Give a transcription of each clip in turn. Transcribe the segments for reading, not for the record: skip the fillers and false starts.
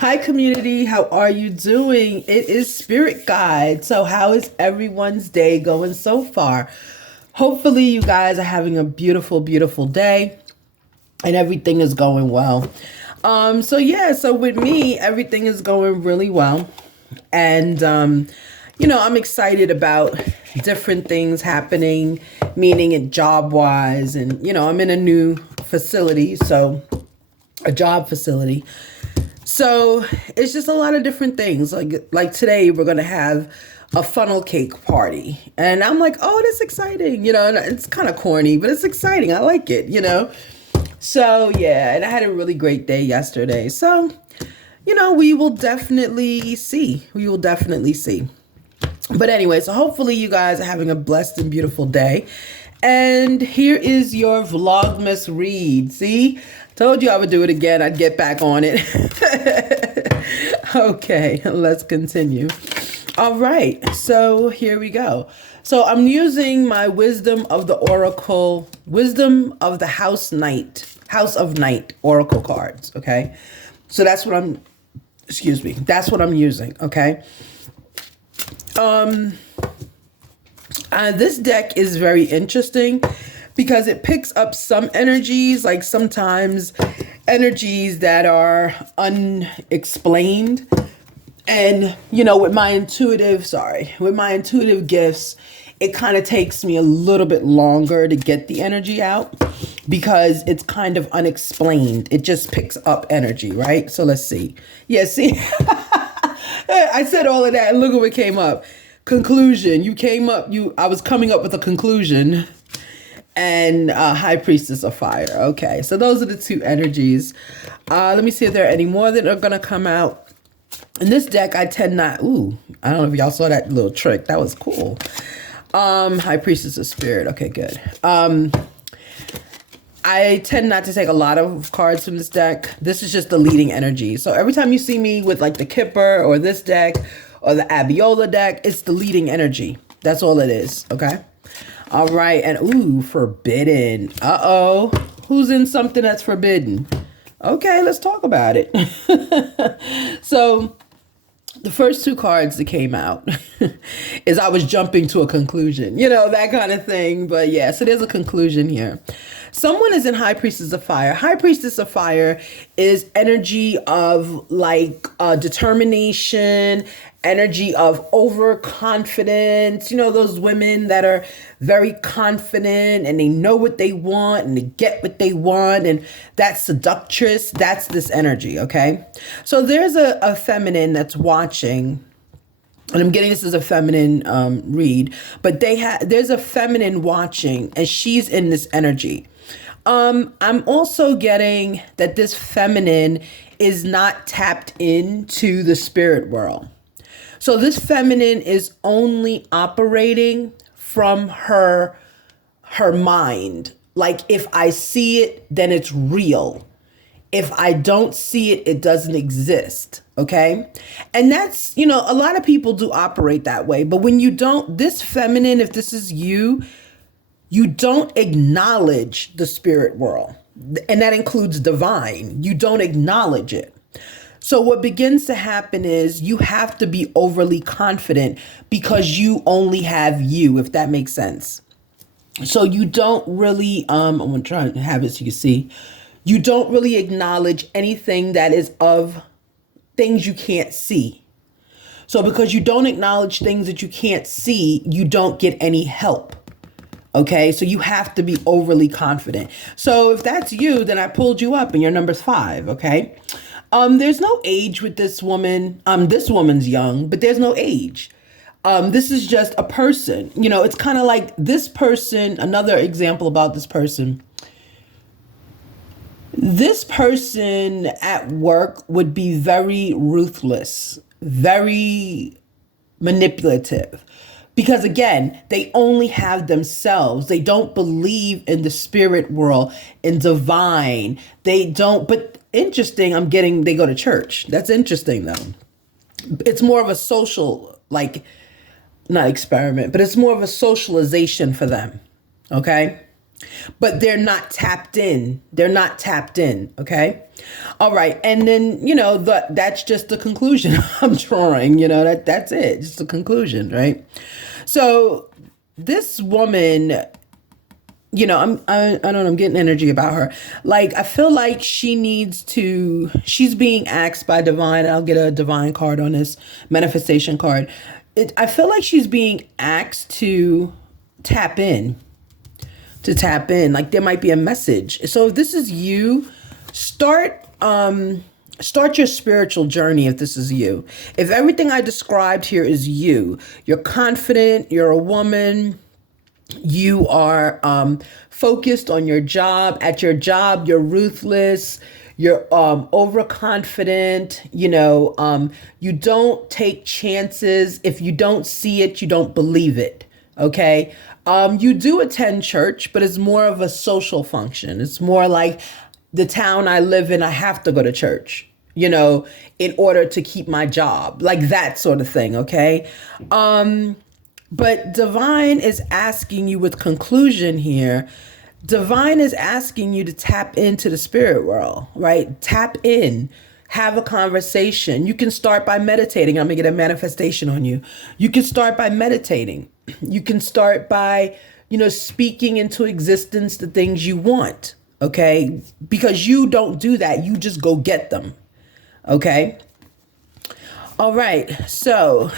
Hi, community. How are you doing? It is Spirit Guide. So, how is everyone's day going so far? Hopefully, you guys are having a beautiful, beautiful day and everything is going well. So with me, everything is going really well. And, I'm excited about different things happening, meaning it job wise. And, I'm in a new facility, so a job facility. So it's just a lot of different things. Like today we're gonna have a funnel cake party, and I'm like, oh, that's exciting. And it's kind of corny, but it's exciting. I like it. So yeah, and I had a really great day yesterday. So we will definitely see. We will definitely see. But anyway, so hopefully you guys are having a blessed and beautiful day. And here is your Vlogmas read. See, told you I would do it again. I'd get back on it. Okay, let's continue. All right, so here we go. So I'm using my Wisdom of the Oracle, Wisdom of the House of Night Oracle cards. Okay, so that's what I'm using. Okay. This deck is very interesting because it picks up some energies, like sometimes energies that are unexplained. And, with my intuitive gifts, it kind of takes me a little bit longer to get the energy out because it's kind of unexplained. It just picks up energy, right? So let's see. Yeah, see, I said all of that and look at what came up. Conclusion. I was coming up with a conclusion, and High Priestess of Fire. Okay, so those are the two energies. Let me see if there are any more that are going to come out. In this deck, I tend not, I don't know if y'all saw that little trick. That was cool. High Priestess of Spirit. Okay, good. I tend not to take a lot of cards from this deck. This is just the leading energy. So every time you see me with like the Kipper or this deck or the Abiola deck, it's the leading energy. That's all it is. Okay. All right. And forbidden. Uh-oh. Who's in something that's forbidden? Okay, let's talk about it. So the first two cards that came out is I was jumping to a conclusion, that kind of thing. But yeah, so there's a conclusion here. Someone is in High Priestess of Fire. High Priestess of Fire is energy of determination, energy of overconfidence. Those women that are very confident and they know what they want and they get what they want. And that's seductress. That's this energy. Okay. So there's a feminine that's watching. And I'm getting this as a feminine read, but there's a feminine watching and she's in this energy. I'm also getting that this feminine is not tapped into the spirit world. So this feminine is only operating from her mind. Like if I see it, then it's real. If I don't see it, it doesn't exist. Okay. And that's, a lot of people do operate that way. But when you don't, this feminine, if this is you don't acknowledge the spirit world. And that includes divine. You don't acknowledge it. So what begins to happen is you have to be overly confident because you only have you, if that makes sense. So you don't really, I'm going to try to have it so you can see. You don't really acknowledge anything that is of things you can't see. So because you don't acknowledge things that you can't see, you don't get any help. Okay, so you have to be overly confident. So if that's you, then I pulled you up and your number's 5. Okay. There's no age with this woman. This woman's young, but there's no age. This is just a person. It's kind of like this person. Another example about this person. This person at work would be very ruthless, very manipulative. Because again, they only have themselves. They don't believe in the spirit world, in divine. They don't, but interesting, they go to church. That's interesting though. It's more of a social, not experiment, but it's more of a socialization for them. Okay. but they're not tapped in. They're not tapped in. Okay. All right. And then, that's just the conclusion I'm drawing, that's it. Just the conclusion. Right. So this woman, I don't know, I'm getting energy about her. Like, I feel like she's being asked by divine. I'll get a divine card on this manifestation card. I feel like she's being asked to tap in, like there might be a message. So if this is you, start your spiritual journey. If this is you, if everything I described here is you're confident, you're a woman, you are focused on your job. At your job, you're ruthless, you're overconfident, you don't take chances. If you don't see it, you don't believe it. Okay. You do attend church, but it's more of a social function. It's more like the town I live in, I have to go to church, in order to keep my job, like that sort of thing. Okay. But divine is asking you with conclusion here. Divine is asking you to tap into the spirit world, right? Tap in. Have a conversation. You can start by meditating. I'm going to get a manifestation on you. You can start by meditating. You can start by, speaking into existence the things you want. Okay. Because you don't do that. You just go get them. Okay. All right. So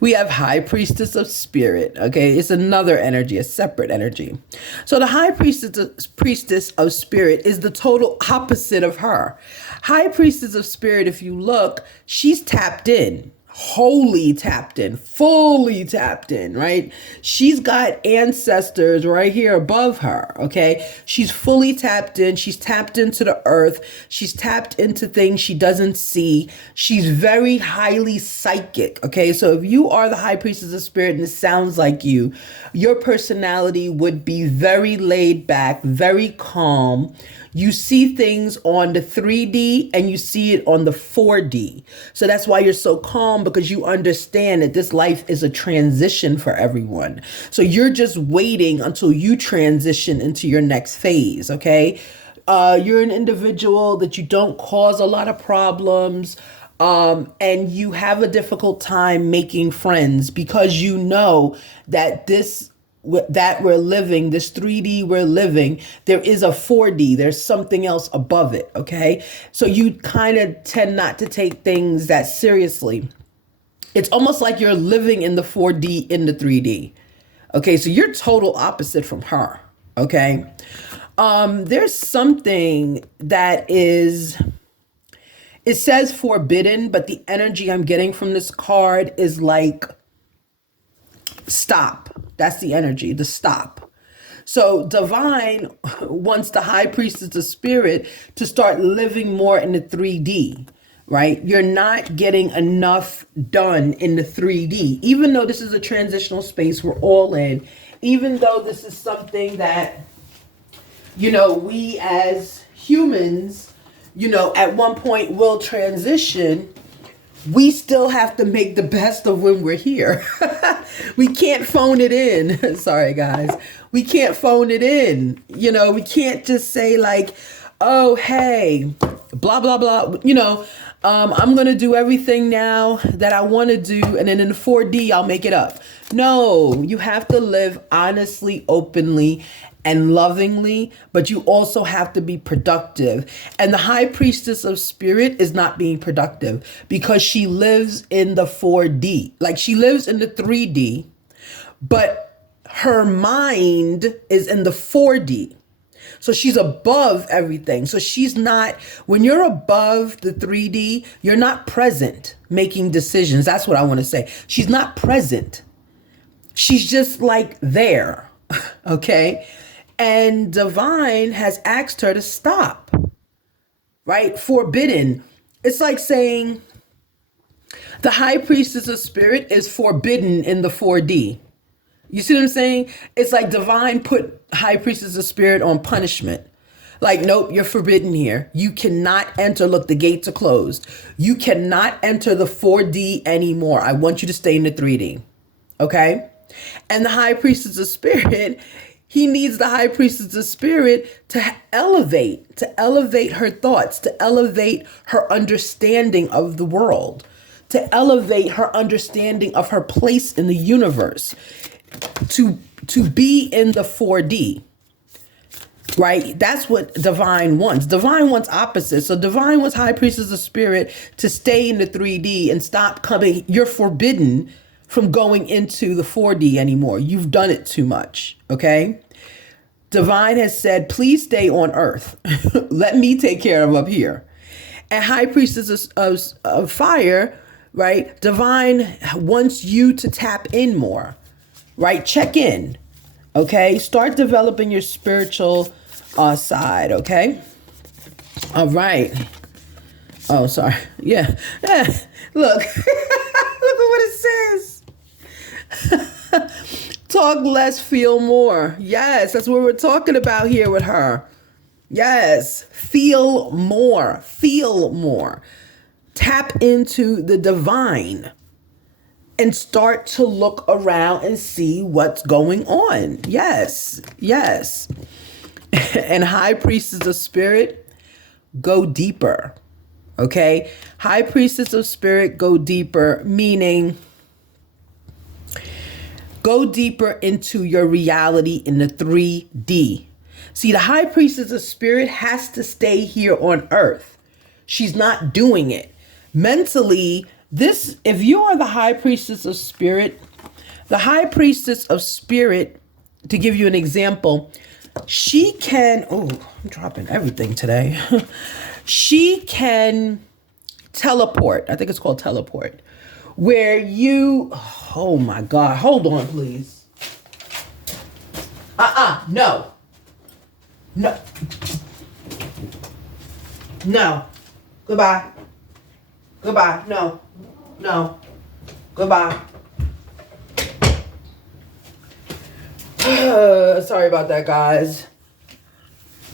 we have High Priestess of Spirit. Okay. It's another energy, a separate energy. So the High Priestess of Spirit is the total opposite of her. High Priestess of Spirit, if you look, she's tapped in, wholly tapped in, fully tapped in, right? She's got ancestors right here above her, okay? She's fully tapped in. She's tapped into the earth. She's tapped into things she doesn't see. She's very highly psychic, okay? So if you are the High Priestess of Spirit and it sounds like you, your personality would be very laid back, very calm. You see things on the 3D and you see it on the 4D. So that's why you're so calm, because you understand that this life is a transition for everyone. So you're just waiting until you transition into your next phase, okay? You're an individual that you don't cause a lot of problems. And you have a difficult time making friends because you know that we're living, this 3D we're living, there is a 4D, there's something else above it, okay? So you kind of tend not to take things that seriously. It's almost like you're living in the 4D, in the 3D. Okay, so you're total opposite from her, okay? There's something that is, it says forbidden, but the energy I'm getting from this card is like, stop. That's the energy, the stop. So divine wants the High Priestess of Spirit to start living more in the 3D, right? You're not getting enough done in the 3D, even though this is a transitional space we're all in, even though this is something that, we as humans, at one point will transition. We still have to make the best of when we're here. We can't phone it in. Sorry, guys. We can't phone it in. We can't just say like, oh, hey, blah, blah, blah. I'm going to do everything now that I want to do. And then in the 4D, I'll make it up. No, you have to live honestly, openly, and lovingly, but you also have to be productive. And the High Priestess of Spirit is not being productive because she lives in the 4D. Like, she lives in the 3D, but her mind is in the 4D. So she's above everything. So she's not, when you're above the 3D, you're not present making decisions. That's what I want to say. She's not present. She's just like there. Okay. And divine has asked her to stop, right? Forbidden. It's like saying the High Priestess of Spirit is forbidden in the 4D. You see what I'm saying? It's like divine put High Priestess of Spirit on punishment. Like, nope, you're forbidden here. You cannot enter. Look, the gates are closed. You cannot enter the 4D anymore. I want you to stay in the 3D. Okay? And the High Priestess of Spirit, He needs the high priestess of spirit to elevate her thoughts, to elevate her understanding of the world, to elevate her understanding of her place in the universe, to be in the 4D. Right? That's what divine wants. Divine wants opposite. So divine wants high priestess of spirit to stay in the 3D and stop coming. You're forbidden from going into the 4D anymore. You've done it too much. Okay? Divine has said, please stay on earth. Let me take care of up here. And high priestess of fire, right? Divine wants you to tap in more, right? Check in. Okay? Start developing your spiritual side, okay? All right. Oh, sorry. Yeah. Look. Look at what it says. Talk less, feel more. Yes, that's what we're talking about here with her. Yes. Feel more. Feel more. Tap into the divine and start to look around and see what's going on. Yes. Yes. And high priestess of spirit, go deeper. Okay? High priestess of spirit, go deeper, meaning go deeper into your reality in the 3D. See, the high priestess of spirit has to stay here on earth. She's not doing it. Mentally, if you are the high priestess of spirit, the high priestess of spirit, to give you an example, she can, I'm dropping everything today. She can teleport. I think it's called teleport. Where you, oh my God, hold on, please. No. No. No. Goodbye. Goodbye. No. No. Goodbye. Sorry about that, guys.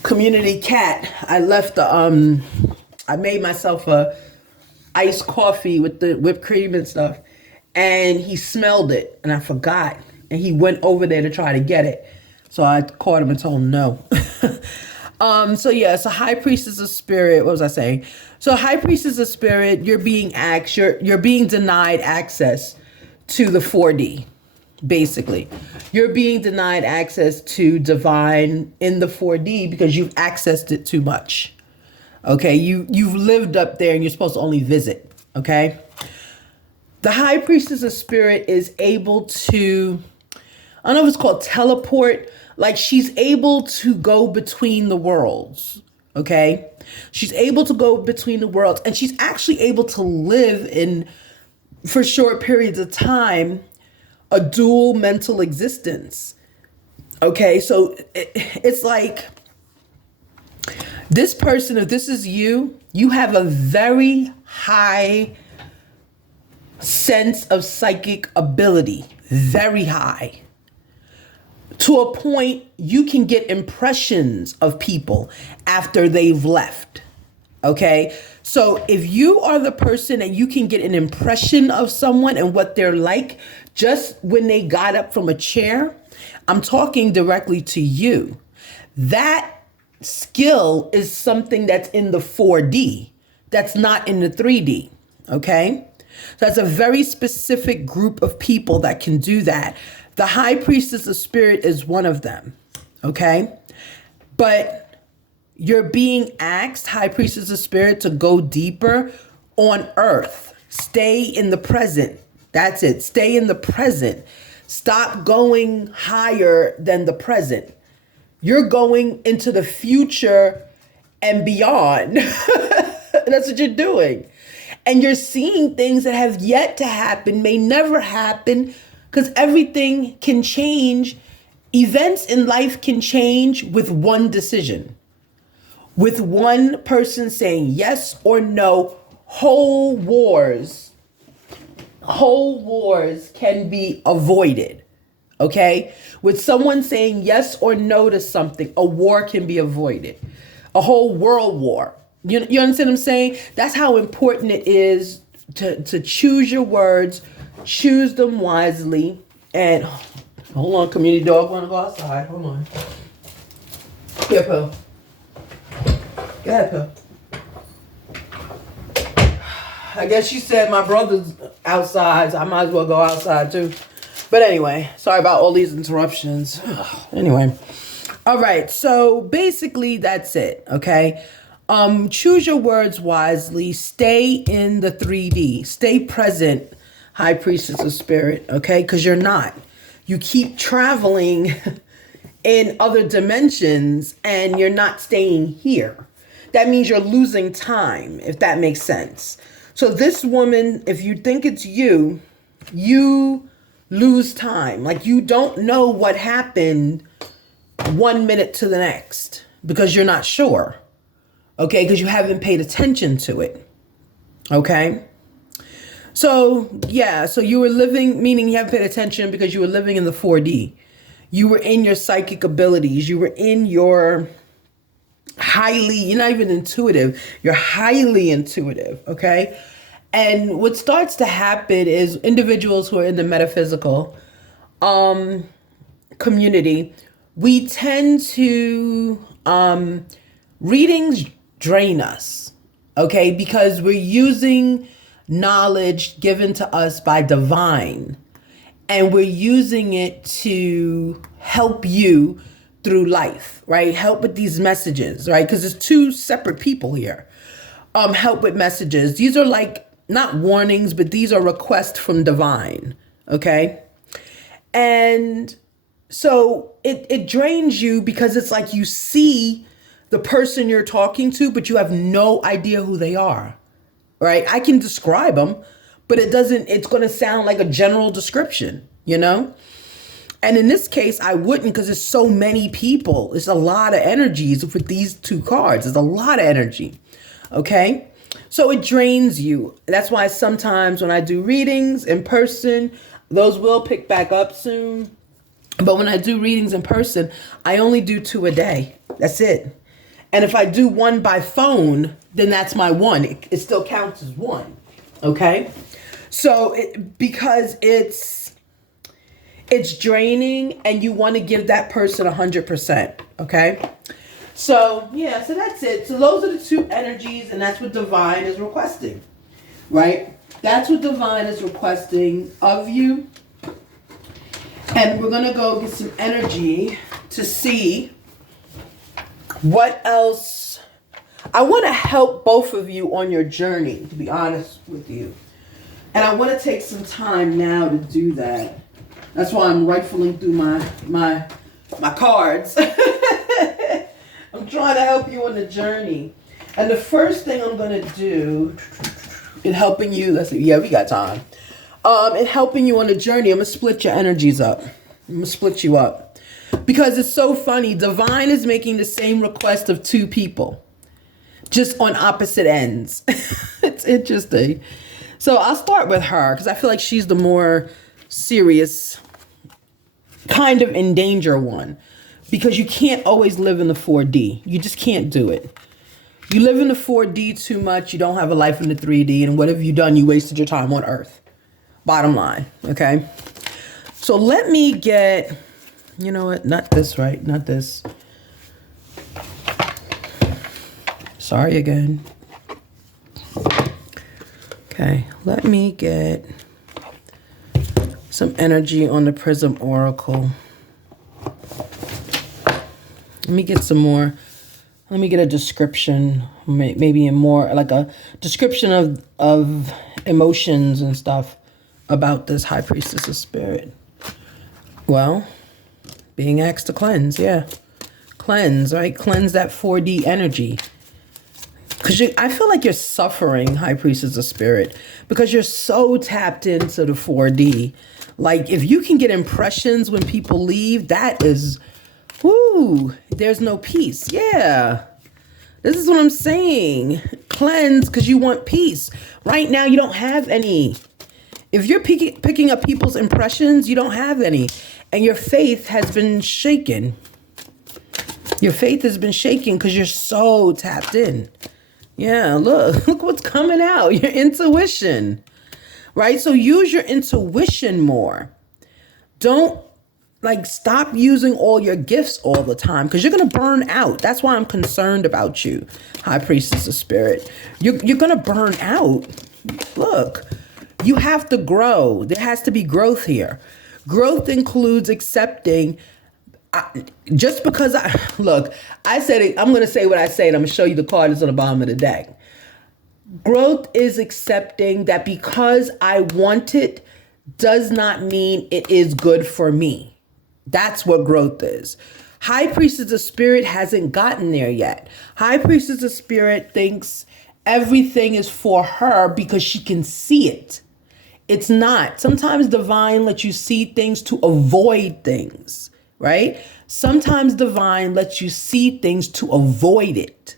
Community cat. I left I made myself a iced coffee with the whipped cream and stuff, and he smelled it and I forgot, and he went over there to try to get it. So I called him and told him no. So yeah, so high priestess of spirit, what was I saying? So high priestess of spirit, you're being denied access to the 4D. Basically, you're being denied access to divine in the 4D because you've accessed it too much. Okay, you've lived up there and you're supposed to only visit. Okay, the high priestess of spirit is able to, I don't know if it's called teleport, like she's able to go between the worlds. Okay, she's able to go between the worlds, and she's actually able to live in, for short periods of time, a dual mental existence. Okay, so it's like this person, if this is you, you have a very high sense of psychic ability, very high. To a point, you can get impressions of people after they've left. Okay, so if you are the person and you can get an impression of someone and what they're like just when they got up from a chair, I'm talking directly to you. That skill is something that's in the 4D, that's not in the 3D. Okay, so that's a very specific group of people that can do that. The high priestess of spirit is one of them. Okay, but you're being asked, high priestess of spirit, to go deeper on earth. Stay in the present. That's it. Stay in the present. Stop going higher than the present. You're going into the future and beyond. That's what you're doing. And you're seeing things that have yet to happen, may never happen, because everything can change. Events in life can change with one decision. With one person saying yes or no, whole wars can be avoided. Okay? With someone saying yes or no to something, a war can be avoided. A whole world war. You understand what I'm saying? That's how important it is to choose your words, choose them wisely, and Hold on, community dog want to go outside. Hold on. Here, Pooh. Go ahead, Pooh. I guess she said my brother's outside, so I might as well go outside too. But anyway, sorry about all these interruptions. Anyway. All right, so basically that's it, okay? Choose your words wisely. Stay in the 3D. Stay present, High Priestess of Spirit, okay? Because you're not. You keep traveling in other dimensions and you're not staying here. That means you're losing time, if that makes sense. So this woman, if you think it's you, you lose time. Like you don't know what happened 1 minute to the next because you're not sure. Okay, because you haven't paid attention to it. Okay. So yeah, so you were living, meaning you haven't paid attention because you were living in the 4D. You were in your psychic abilities. You were in your you're not even intuitive. You're highly intuitive. Okay. And what starts to happen is individuals who are in the metaphysical community, we tend to, readings drain us, okay? Because we're using knowledge given to us by divine, and we're using it to help you through life, right? Help with these messages, right? Because there's two separate people here. Help with messages. These are like, not warnings, but these are requests from divine, okay? And so it drains you because it's like you see the person you're talking to, but you have no idea who they are, right? I can describe them, but it's going to sound like a general description, you know? And in this case, I wouldn't because there's so many people. It's a lot of energies with these two cards. There's a lot of energy, okay? So it drains you. That's why sometimes when I do readings in person, those will pick back up soon. But when I do readings in person, I only do 2 a day. That's it. And if I do 1 by phone, then that's my 1. It still counts as 1. Okay? So because it's draining and you want to give that person 100%. Okay? So, yeah, so that's it. So those are the 2 energies, and that's what divine is requesting. Right? That's what divine is requesting of you. And we're going to go get some energy to see what else. I want to help both of you on your journey, to be honest with you. And I want to take some time now to do that. That's why I'm rifling through my cards. I'm trying to help you on the journey. And the first thing I'm going to do in helping you, let's see, yeah, we got time. In helping you on the journey, I'm going to split your energies up. I'm going to split you up. Because it's so funny. Divine is making the same request of 2 people. Just on opposite ends. It's interesting. So I'll start with her because I feel like she's the more serious, kind of in danger one. Because you can't always live in the 4D. You just can't do it. You live in the 4D too much. You don't have a life in the 3D. And what have you done? You wasted your time on Earth. Bottom line. Okay. So let me get, you know what? Not this, right? Not this. Sorry again. Okay. Let me get some energy on the Prism Oracle. Let me get some more. Let me get a description, maybe a more like a description of emotions and stuff about this High Priestess of Spirit. Well, being asked to cleanse, yeah. Cleanse, right? Cleanse that 4D energy. Because I feel like you're suffering, High Priestess of Spirit, because you're so tapped into the 4D. Like, if you can get impressions when people leave, that is... Woo, there's no peace. Yeah. This is what I'm saying. Cleanse because you want peace. Right now, you don't have any. If you're picking up people's impressions, you don't have any. And your faith has been shaken. Your faith has been shaken because you're so tapped in. Yeah, look what's coming out. Your intuition. Right? So use your intuition more. Don't like, stop using all your gifts all the time because you're going to burn out. That's why I'm concerned about you, High Priestess of Spirit. You're going to burn out. Look, you have to grow. There has to be growth here. Growth includes accepting. Just because I said it, I'm going to say what I say, and I'm going to show you the card that's on the bottom of the deck. Growth is accepting that because I want it does not mean it is good for me. That's what growth is. High Priestess of Spirit hasn't gotten there yet. High Priestess of Spirit thinks everything is for her because she can see it. It's not. Sometimes divine lets you see things to avoid things, right? Sometimes divine lets you see things to avoid it.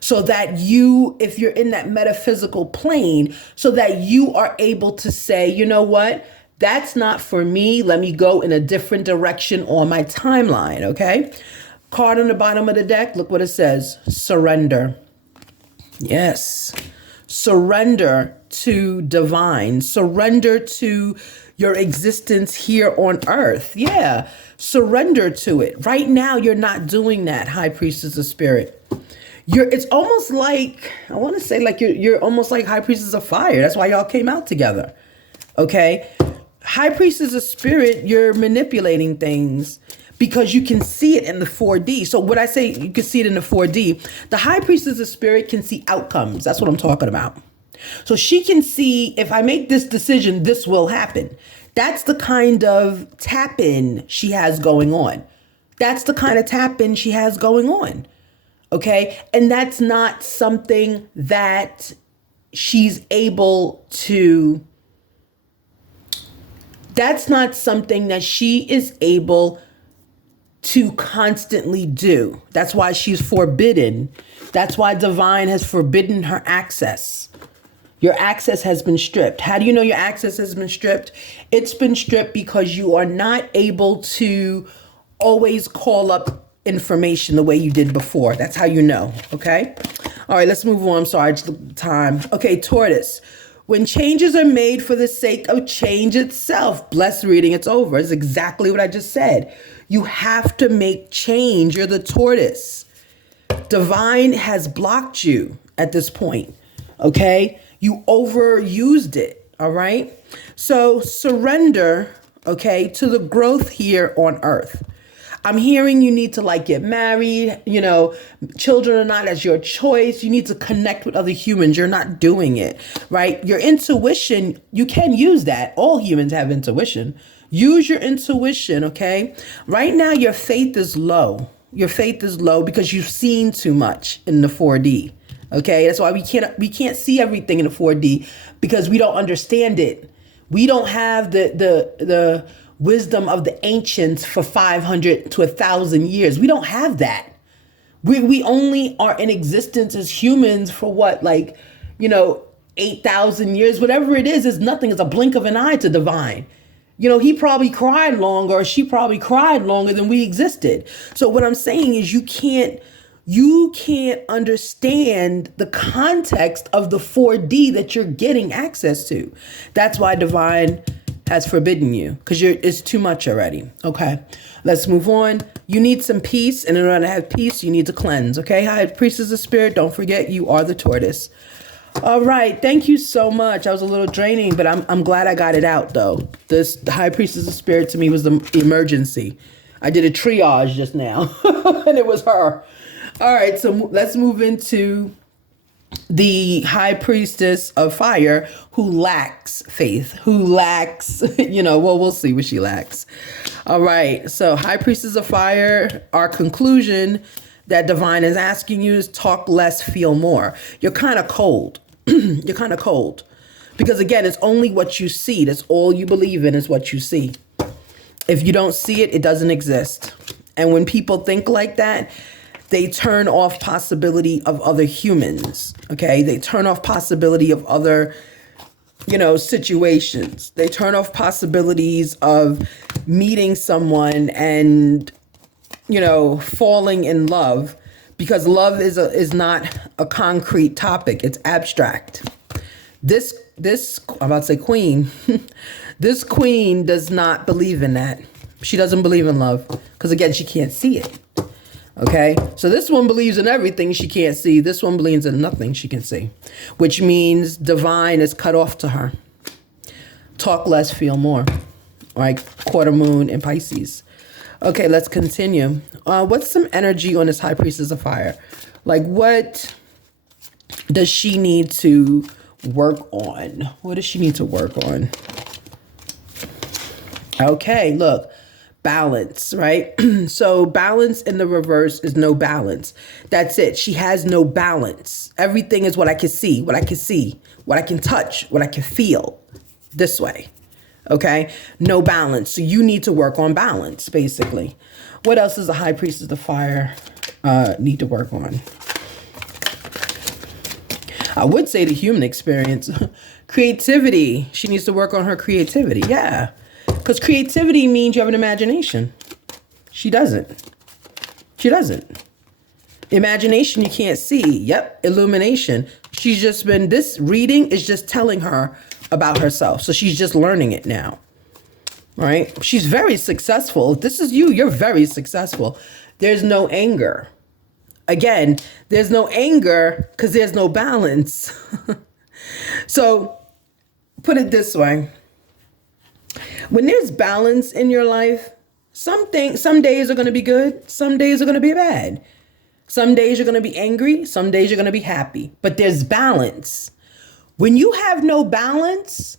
So that you, if you're in that metaphysical plane, so that you are able to say, you know what? That's not for me. Let me go in a different direction on my timeline, okay? Card on the bottom of the deck, look what it says. Surrender. Yes. Surrender to divine. Surrender to your existence here on earth. Yeah. Surrender to it. Right now, you're not doing that, High Priestess of Spirit. It's almost like, I want to say like you're almost like High Priestess of Fire. That's why y'all came out together. Okay? High Priestess of Spirit, you're manipulating things because you can see it in the 4D. So what I say, you can see it in the 4D. The High Priestess of Spirit can see outcomes. That's what I'm talking about. So she can see, if I make this decision, this will happen. That's the kind of tap-in she has going on. That's the kind of tap-in she has going on. Okay? And that's not something that she's able to, that's not something that she is able to constantly do. That's why she's forbidden. That's why divine has forbidden her access. Your access has been stripped. How do you know your access has been stripped? It's been stripped because you are not able to always call up information the way you did before. That's how you know, okay? All right, let's move on. I'm sorry, just the time. Okay, Tortoise. When changes are made for the sake of change itself, blessed reading, it's over. It's exactly what I just said. You have to make change. You're the tortoise. Divine has blocked you at this point, okay? You overused it, all right? So surrender, okay, to the growth here on earth. I'm hearing you need to like get married, children are not as your choice. You need to connect with other humans. You're not doing it, right? Your intuition, you can use that. All humans have intuition. Use your intuition, okay? Right now, your faith is low. Your faith is low because you've seen too much in the 4D, okay? That's why we can't see everything in the 4D because we don't understand it. We don't have the wisdom of the ancients for 500 to 1,000 years. We don't have that. We only are in existence as humans for what, 8,000 years, whatever it is nothing. It's a blink of an eye to divine. He probably cried longer, or she probably cried longer than we existed. So what I'm saying is you can't understand the context of the 4D that you're getting access to. That's why divine has forbidden you, because it's too much already. Okay, let's move on. You need some peace, and in order to have peace, you need to cleanse. Okay, High Priestess of Spirit, don't forget you are the tortoise. All right, thank you so much. I was a little draining, but I'm glad I got it out though. The High Priestess of Spirit to me was the emergency. I did a triage just now, and it was her. All right, so let's move into the High Priestess of Fire who lacks faith, who lacks, we'll see what she lacks. All right. So High Priestess of Fire, our conclusion that divine is asking you is talk less, feel more. You're kind of cold. You're kind of cold because again, it's only what you see. That's all you believe in is what you see. If you don't see it, it doesn't exist. And when people think like that, they turn off possibility of other humans, okay? They turn off possibility of other, situations. They turn off possibilities of meeting someone and, falling in love because love is not a concrete topic. It's abstract. This I'm about to say queen. This queen does not believe in that. She doesn't believe in love because, again, she can't see it. Okay, so this one believes in everything she can't see. This one believes in nothing she can see, which means divine is cut off to her. Talk less, feel more. Right, quarter moon in Pisces. Okay, let's continue. What's some energy on this high priestess of fire? Like, what does she need to work on? What does she need to work on? Okay, look. Balance, right? So balance in the reverse is no balance. That's it. She has no balance. Everything is what I can see, what I can touch, what I can feel this way. Okay? No balance. So you need to work on balance, basically. What else does the high priestess of fire need to work on? I would say the human experience. Creativity. She needs to work on her creativity. Yeah. Because creativity means you have an imagination. She doesn't. She doesn't. Imagination you can't see. Yep. Illumination. She's just been, this reading is just telling her about herself. So she's just learning it now. Right? She's very successful. If this is you, you're very successful. There's no anger. Again, there's no anger because there's no balance. So put it this way. When there's balance in your life, some days are going to be good. Some days are going to be bad. Some days you're going to be angry. Some days you're going to be happy. But there's balance. When you have no balance,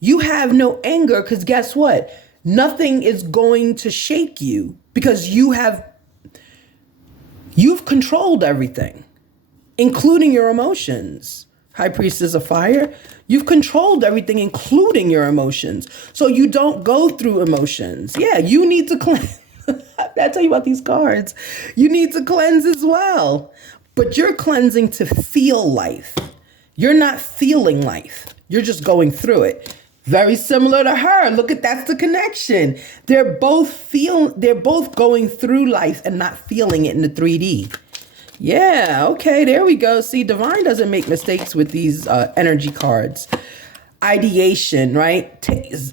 you have no anger because guess what? Nothing is going to shake you because you've controlled everything, including your emotions. High priestess of fire, you've controlled everything, including your emotions. So you don't go through emotions. Yeah, you need to cleanse. I tell you about these cards. You need to cleanse as well. But you're cleansing to feel life. You're not feeling life. You're just going through it. Very similar to her. Look at, that's the connection. They're both going through life and not feeling it in the 3D. Yeah, okay, there we go. See, divine doesn't make mistakes with these energy cards. Ideation, right?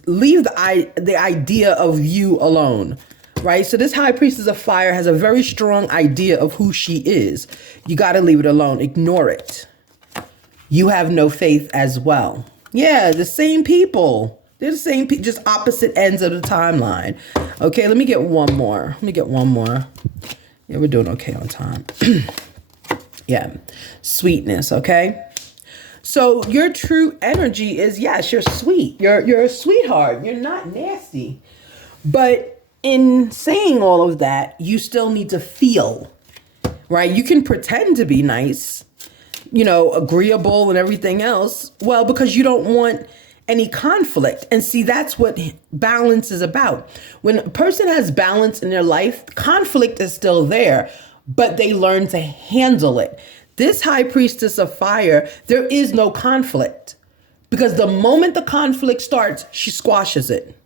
Leave the idea of you alone, right? So this high priestess of fire has a very strong idea of who she is. You got to leave it alone. Ignore it. You have no faith as well. Yeah, the same people. They're the same people, just opposite ends of the timeline. Okay, let me get one more. Yeah, we're doing okay on time. Yeah. Sweetness, okay? So your true energy is, yes, you're sweet. You're a sweetheart. You're not nasty. But in saying all of that, you still need to feel, right? You can pretend to be nice, agreeable and everything else. Well, because you don't want any conflict. And see, that's what balance is about. When a person has balance in their life, conflict is still there, but they learn to handle it. This high priestess of fire, there is no conflict because the moment the conflict starts, she squashes it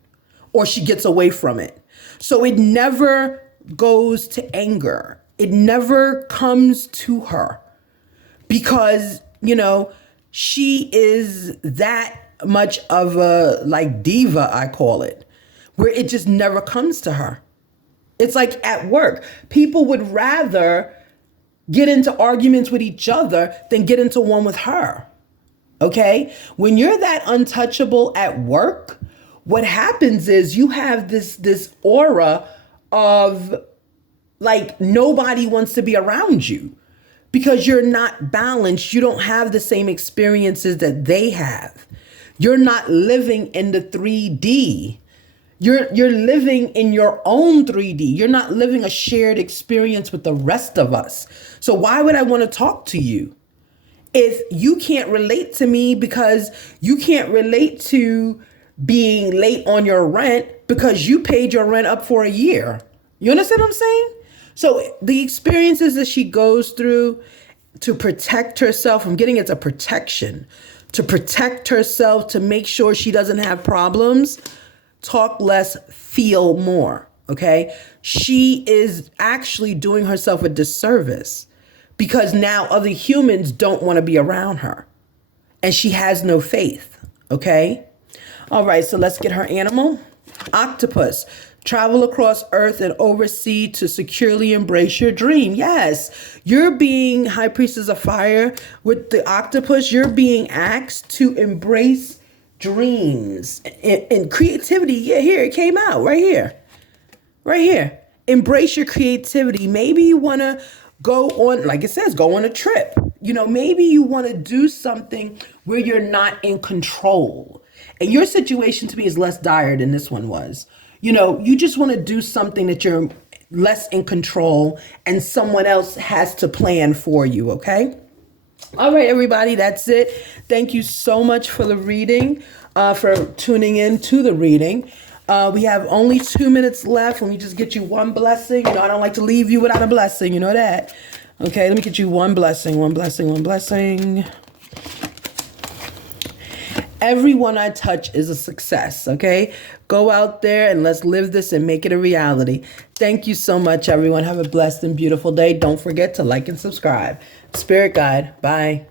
or she gets away from it. So it never goes to anger. It never comes to her because, she is that much of a diva, I call it, where it just never comes to her. It's like at work, people would rather get into arguments with each other than get into one with her. Okay? When you're that untouchable at work, what happens is you have this aura of nobody wants to be around you because you're not balanced. You don't have the same experiences that they have. You're not living in the 3D. You're living in your own 3D. You're not living a shared experience with the rest of us. So why would I want to talk to you if you can't relate to me because you can't relate to being late on your rent because you paid your rent up for a year? You understand what I'm saying? So the experiences that she goes through to protect herself from getting into protection, to protect herself, to make sure she doesn't have problems. Talk less, feel more, okay? She is actually doing herself a disservice because now other humans don't want to be around her and she has no faith, okay? All right, so let's get her animal. Octopus. Travel across earth and oversea to securely embrace your dream. Yes, you're being High Priestess of Fire with the octopus. You're being asked to embrace dreams and creativity. Yeah, here it came out right here. Right here. Embrace your creativity. Maybe you want to go on, like it says, go on a trip. You know, maybe you want to do something where you're not in control. And your situation to me is less dire than this one was. You know, you just want to do something that you're less in control and someone else has to plan for you, okay? All right, everybody, that's it. Thank you so much for the reading, for tuning in to the reading. We have only 2 minutes left. Let me just get you one blessing. You know, I don't like to leave you without a blessing. You know that. Okay, let me get you one blessing, one blessing, one blessing. Everyone I touch is a success, okay? Go out there and let's live this and make it a reality. Thank you so much, everyone. Have a blessed and beautiful day. Don't forget to like and subscribe. Spirit Guide. Bye.